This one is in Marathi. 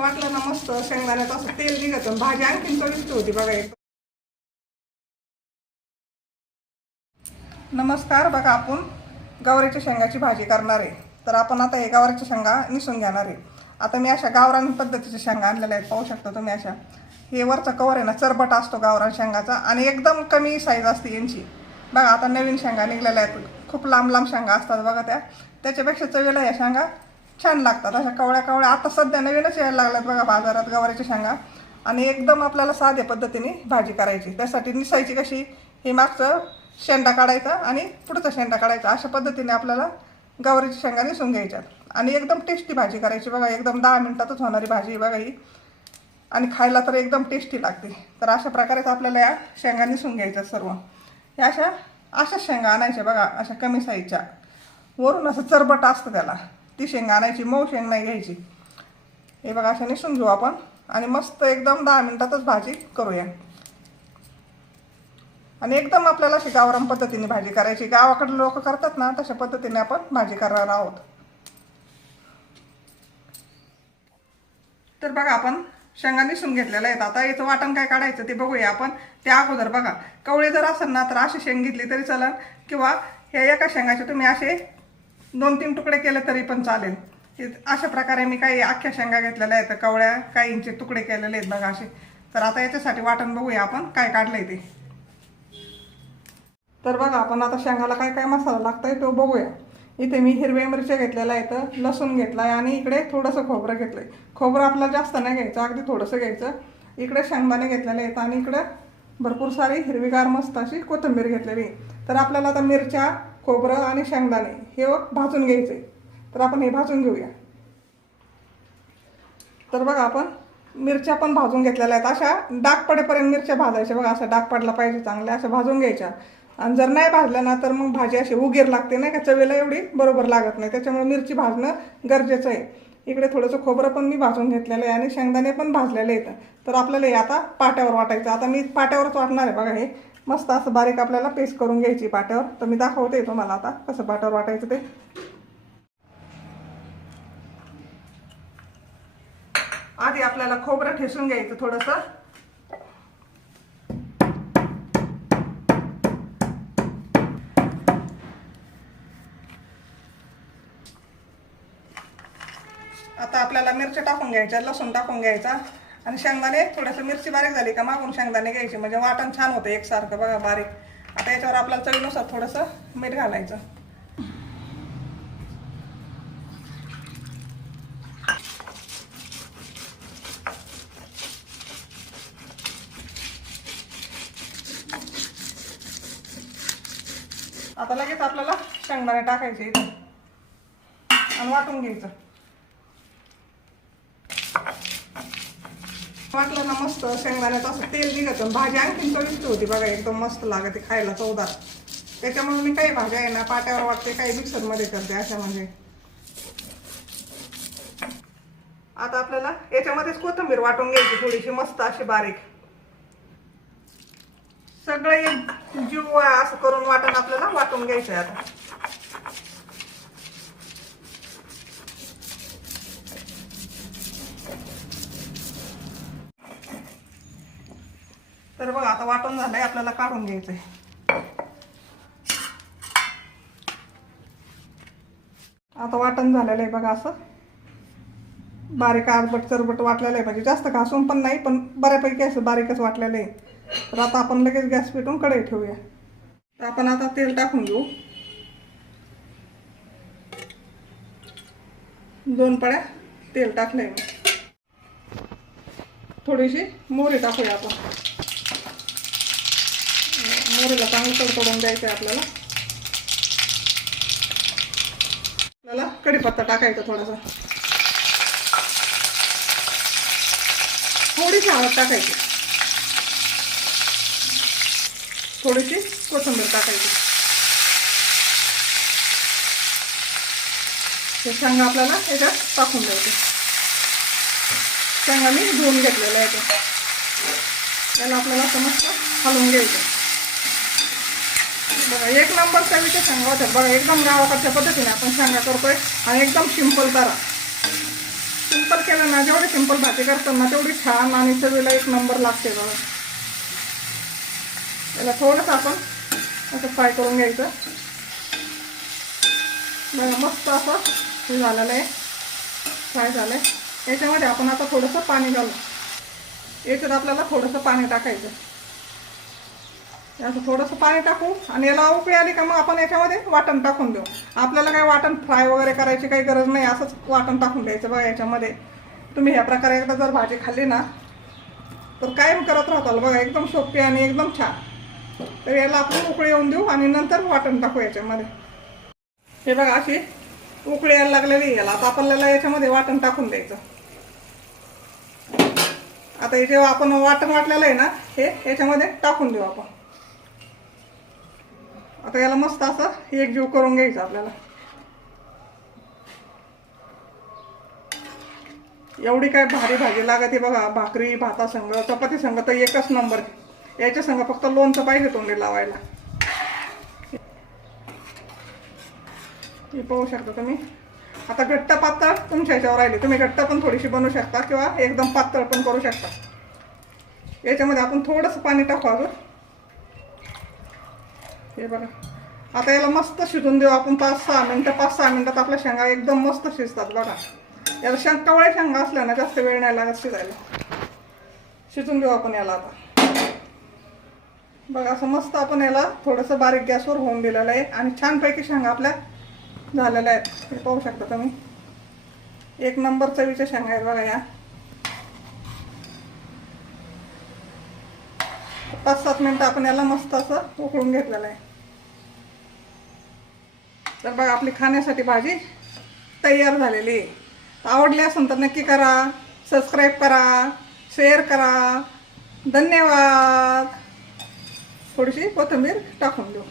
वाटलं ना मस्त शेंगदाण्याचं असं तेल निघत भाजी आणखीन चविष्ट होती बघा एक. नमस्कार, बघा आपण गवारीच्या शेंगाची भाजी करणार आहे. तर आपण आता हे गवारीच्या शेंगा निसून घेणार आहे. आता मी अशा गावरान पद्धतीच्या शेंगा आणलेल्या आहेत, पाहू शकता तुम्ही. अशा हे वरचा कवर आहे ना चरबट असतो गावरान शेंगाचा आणि एकदम कमी साईज असते यांची. बघा आता नवीन शेंगा निघलेल्या आहेत, खूप लांब लांब शेंगा असतात बघा त्याच्यापेक्षा चवीला या शेंगा छान लागतात. अशा कवळ्या कवळ्या आता सध्या नवीनच यायला लागल्यात बघा बाजारात गवारीच्या शेंगा. आणि एकदम आपल्याला साध्या पद्धतीने भाजी करायची. त्यासाठी निसायची कशी, हे मागचं शेंडा काढायचा आणि पुढचा शेंडा काढायचा, अशा पद्धतीने आपल्याला गवारीच्या शेंगा निसून घ्यायच्यात. आणि एकदम टेस्टी भाजी करायची बघा, एकदम 10 मिनिटातच होणारी भाजी बघा ही. आणि खायला तर एकदम टेस्टी लागते. तर अशा प्रकारेच आपल्याला या शेंगा निसून घ्यायच्या सर्व. या अशा शेंगा आणायच्या बघा, अशा कमी साईजच्या. वरून असं चरबट असतं त्याला, ती शेंगा आणायची, मऊ शेंग नाही घ्यायची. हे बघा अशा निसून घेऊ आपण आणि मस्त एकदम 10 मिनिटातच भाजी करूया. आणि एकदम आपल्याला अशी गावरान पद्धतीने भाजी करायची. गावाकडे लोक करतात ना तशा पद्धतीने आपण भाजी करणार आहोत. तर बघा आपण शेंगा निसून घेतलेल्या आहेत. आता याचं वाटण काय काढायचं ते बघूया आपण. त्या अगोदर बघा, कवळे जर असेल ना तर अशी शेंग घेतली तरी चालेल, किंवा ह्या एका शेंगाचे तुम्ही असे 2-3 तुकडे केले तरी पण चालेल. अशा प्रकारे मी काही अख्ख्या शेंगा घेतलेल्या आहेत, कवळ्या काहींचे तुकडे केलेले आहेत बघा असे. तर आता याच्यासाठी वाटण बघूया आपण काय काढलंय ते. तर बघा आपण आता शेंगाला काय काय मसाला लागतोय तो बघूया. इथे मी हिरव्या मिरच्या घेतलेल्या आहेत, लसूण घेतलाय आणि इकडे थोडंसं खोबरं घेतलंय. खोबरं आपल्याला जास्त नाही घ्यायचं, अगदी थोडंसं घ्यायचं. इकडे शेंगदाणे घेतलेले आहेत आणि इकडे भरपूर सारी हिरवीगार मस्त अशी कोथिंबीर घेतलेली. तर आपल्याला आता मिरच्या, खोबरं आणि शेंगदाणे हे भाजून घ्यायचे. तर आपण हे भाजून घेऊया. तर बघा आपण मिरच्या पण भाजून घेतलेल्या आहेत. अशा डाग पडेपर्यंत मिरच्या भाजायच्या बघा, असा डाग पडला पाहिजे चांगल्या, अशा भाजून घ्यायच्या. आणि जर नाही भाजल्या ना तर मग भाजी अशी उगीर लागते नाही का, चवीला एवढी बरोबर लागत नाही. त्याच्यामुळे मिरची भाजणं गरजेचं आहे. इकडे थोडंसं खोबरं पण मी भाजून घेतलेलं आहे आणि शेंगदाणे पण भाजलेले आहेत. तर आपल्याला हे आता पाट्यावर वाटायचं. आता मी पाट्यावरच वाटणार आहे बघा. हे मस्त असं बारीक आपल्याला पेस्ट करून घ्यायची पाट्यावर. तर मी दाखवते तुम्हाला आता कसं पाट्यावर वाटायचं ते. आधी आपल्याला खोबरं ठेसून घ्यायचं थोडंसं. आता आपल्याला मिरच्या टाकून घ्यायच्या, लसूण टाकून घ्यायचा आणि शेंगदाणे थोडंसं, मिरची बारीक झाली का मागून शेंगदाणे घ्यायचे, म्हणजे वाटण छान होतं एकसारखं बघा बारीक. आता याच्यावर आपल्याला चवीनुसार थोडंसं मीठ घालायचं. आता लगेच आपल्याला शेंगदाणे टाकायचे आणि वाटून घ्यायचं. वाटलं ना मस्त शेंगदाण्याचं असं तेल निघत भाजी आणखीन चविष्ट होती बघा, एकदम मस्त लागते खायला, चवदार. त्याच्यामुळे मी काही भाज्या आहे ना पाट्यावर वाटते, काही मिक्सरमध्ये करते अशा. म्हणजे आता आपल्याला याच्यामध्येच कोथिंबीर वाटून घ्यायची थोडीशी मस्त अशी बारीक. सगळे जीव असं करून वाटण आपल्याला वाटून घ्यायचंय आता. तर बघा आता वाटून झालंय, आपल्याला काढून घ्यायचंय. आता वाटण झालेलं आहे बघा, असं बारीक आरबट चरबट वाटलेलं आहे. म्हणजे जास्त घासून पण नाही, पण बऱ्यापैकी असं बारीकच वाटलेलं आहे. तर आता आपण लगेच गॅस पेटवून कढई ठेवूया. तर आपण आता तेल टाकून घेऊ. 2 पळ्या तेल टाकलंय. थोडीशी मोहरी टाकूया आपण. मोहरीला चांगलं तडतडून द्यायचं आहे आपल्याला. कढीपत्ता टाकायचा थोडासा, थोडीशी हळद टाकायची, थोडीशी कोथिंबीर टाकायची. हे शेंगा आपल्याला याच्यात टाकून द्यायचे. शेंगा मी धुवून घेतलेलं आहे. त्याला आपल्याला समस्त हलवून घ्यायचं बघा. एक नंबर चवीच्या शेंगा होत्या बघा, एकदम गावाकडच्या पद्धतीने आपण शेंगा करतोय आणि एकदम सिंपल करा. सिंपल केलं ना, जेवढी सिंपल भाजी करतात ना तेवढी छान आणि चवीला एक नंबर लागते बघा. त्याला थोडंसं आपण असं फ्राय करून घ्यायचं बघा. मस्त असं हे झालेलं आहे, फ्राय झालं आहे. याच्यामध्ये आपण आता थोडंसं पाणी घालू. याच्यात आपल्याला थोडंसं पाणी टाकायचं. असं थोडंसं पाणी टाकू आणि याला उकळी आली का मग आपण याच्यामध्ये वाटण टाकून देऊ. आपल्याला काही वाटण फ्राय वगैरे करायची काही गरज नाही, असंच वाटण टाकून द्यायचं बघा याच्यामध्ये. तुम्ही ह्या प्रकारे एकदा जर भाजी खाल्ली ना तर कायम करत राहताल बघा. एकदम सोपी आणि एकदम छान. तर याला आपण उकळी येऊन देऊ आणि नंतर वाटण टाकू याच्यामध्ये. हे बघा अशी उकळी यायला लागलेली. याला आता आपल्याला याच्यामध्ये वाटण टाकून द्यायचं. आता हे जेव्हा आपण वाटण वाटलेलं आहे ना हे याच्यामध्ये टाकून देऊ आपण. आता याला मस्त असं एकजीव करून घ्यायचं आपल्याला. एवढी काय भारी भाजी लागते बघा. भाकरी भातासंग चपाती संग तर एकच नंबर. याच्या संग फक्त लोणचं पाहिजे तोंडी लावायला. हे पाहू शकता तुम्ही. आता घट्ट पातळ तुमच्या ह्याच्यावर राहिली. तुम्ही घट्ट पण थोडीशी बनवू शकता किंवा एकदम पातळ पण करू शकता. याच्यामध्ये आपण थोडंसं पाणी टाकू अगं. हे बघा आता याला मस्त शिजून देऊ आपण 5-6 मिनटं. 5-6 मिनटात आपल्या शेंगा एकदम मस्त शिजतात बघा. याला कवळ्या शेंगा असल्या ना जास्त वेळ नाही लागत शिजायला. शिजून देऊ आपण याला आता बघा. असं मस्त आपण याला थोडंसं बारीक गॅसवर होऊन दिलेलं आहे आणि छानपैकी शेंगा आपल्या झालेल्या आहेत. हे पाहू शकता तुम्ही. एक नंबर चवीच्या शेंगा आहेत बघा या. 5-7 मिनटं आपण याला मस्त असं उकळून घेतलेलं आहे. तर बघा आपली खाण्यासाठी भाजी तयार झालेली आहे. आवडली असेल तर नक्की करा, सबस्क्राईब करा, शेअर करा. धन्यवाद. थोडीशी कोथिंबीर टाकून देऊ.